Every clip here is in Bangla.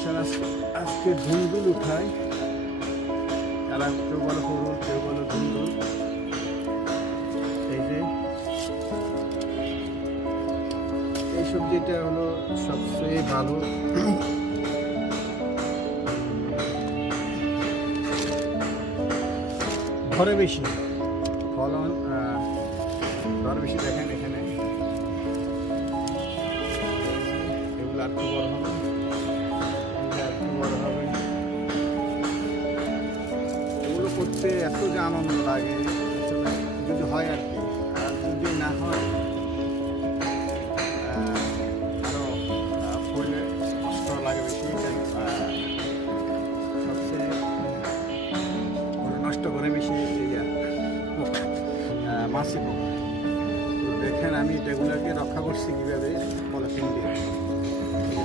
আসছেন আজকে ধুলদুল উঠাই, তারা কেউ বলো হরুল, কেউ বলো ধুলদুল। এই যে এই সবজিটা হলো সবচেয়ে ভালো, ঘরে বেশি ফলন, ঘরে বেশি। দেখেন এখানে এগুলো আর একটু বড় হবে, একটু বড় হবে। এগুলো করতে এত যে আনন্দ লাগে যদি হয় আর কি, আর যদি না হয় আরো করলে কষ্ট লাগে বেশি। সবচেয়ে নষ্ট করে বেশি মাছি পোকা। তো দেখেন আমি এগুলোকে রক্ষা করছি কীভাবে, পলিথিন দিয়ে।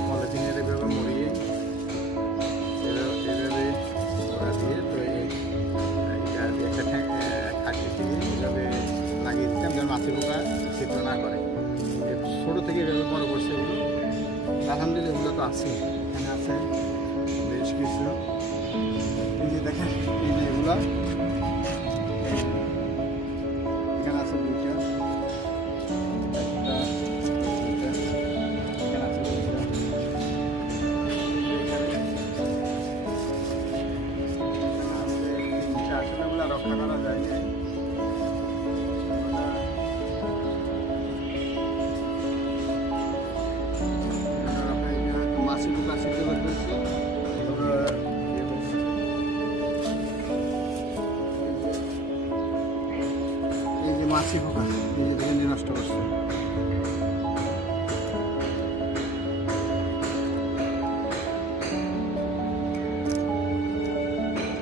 পলিথিনের এভাবে মরিয়ে এভাবে ওরা দিয়ে, তো একটা খাটি দিয়ে এভাবে লাগিয়ে দিতাম যেন মাছি পোকা ছিদ্র না করে। ছোটো থেকে এভাবে বড় করছে এগুলো। আলহামদুলিল্লাহ এগুলো তো আছে, এখানে আছে বেশ কিছু। এই যে দেখেন এই যে এগুলো এখানে আছে দুইটা, এখানে আছে দুইটা, আছে তিনটা। আসলে এগুলো রক্ষা করা যায় না। মাছি পোকা শিখতে পারবে, মাছি পোকা নিজে নষ্ট করছে।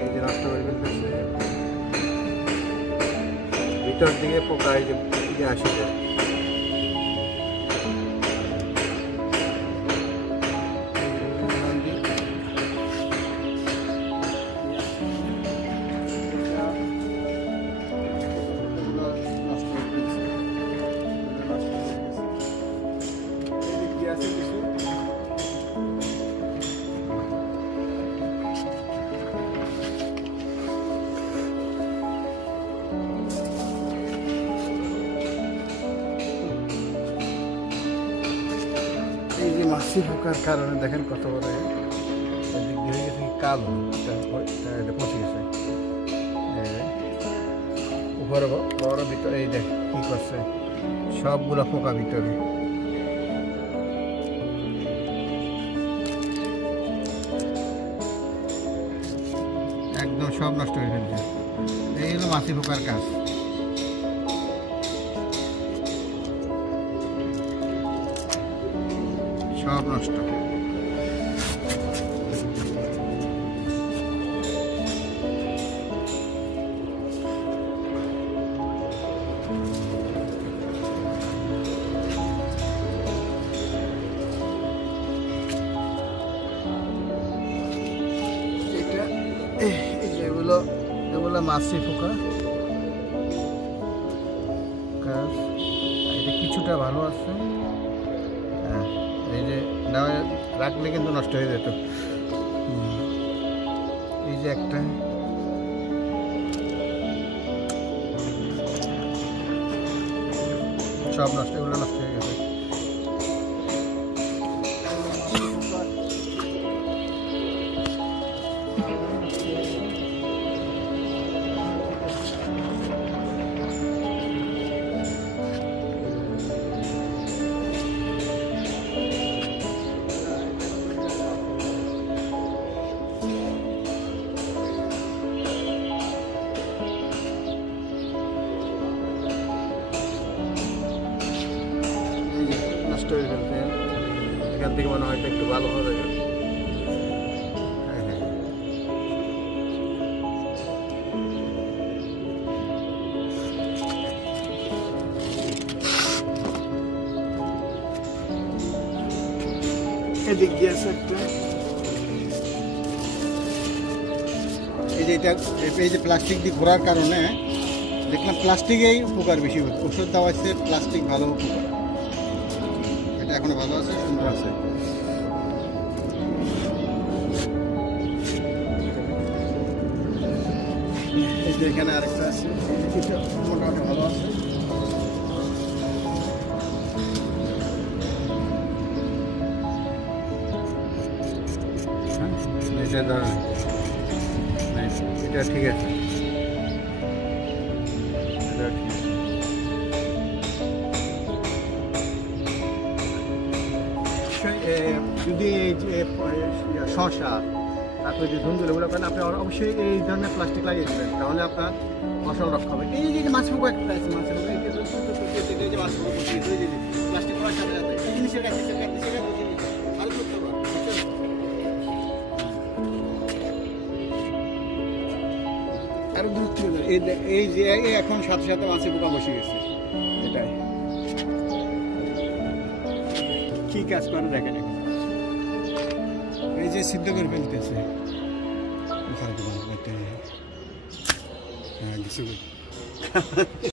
এই যে নষ্ট করে ফেলতেছে, ভিতর দিকে পোকা এই যে আসে যায়। এই যে মাছি পোকার কারণে দেখেন কত বড় এদিক দিয়ে হয়ে গেছে কালো, এটা পচে গেছে। উপরে বড় ভিতরে এই দেখ কি করছে, সবগুলো পোকা ভিতরে। একদম সব নষ্ট হয়ে ফেলছে। এই হলো মাছি পোকার কাজ। সব নষ্ট। এগুলো মাছি পোকা কাজ। এটা কিছুটা ভালো আছে, এই যে না রাখলে কিন্তু নষ্ট হয়ে যেত। এই যে একটা সব নষ্ট, এগুলো নষ্ট হয়ে গেছে। নষ্ট হয়ে ফেলছে, এখান থেকে মনে হয় একটু ভালো হবে। এদিক দিয়ে আছে একটা, এই যে এটা এই যে প্লাস্টিক দিয়ে ঘোরার কারণে দেখলাম প্লাস্টিকেই উপকার বেশি হচ্ছে। ওষুধ দেওয়া হচ্ছে প্লাস্টিক ভালো উপকার, এটা এখনো ভালো আছে, সুন্দর আছে। যে এখানে আরেকটা আছে, এটা মোটামুটি ভালো আছে। এটা ধরেন, এটা ঠিক আছে, এটা ঠিক আছে। যদি এই যে শসা, তারপরে যে ধুন্দুল এগুলো করেন, আপনি অবশ্যই এই ধরনের প্লাস্টিক লাগিয়ে দেবেন, তাহলে আপনার ফসল রক্ষা হবে। এই যে মাছ পোকা একটা আছে, মাছের যে মাছ পোকা প্লাস্টিক করার সাথে সাথে জিনিসের কাছে ভালো করতে পারে। আরো দ্রুত এই যে এখন সাথে সাথে মাছের পোকা বসে গেছে, এটাই কি কাজ করে দেখেন। এই যে সিদ্ধ করে ফেলতেছে, হ্যাঁ কিছু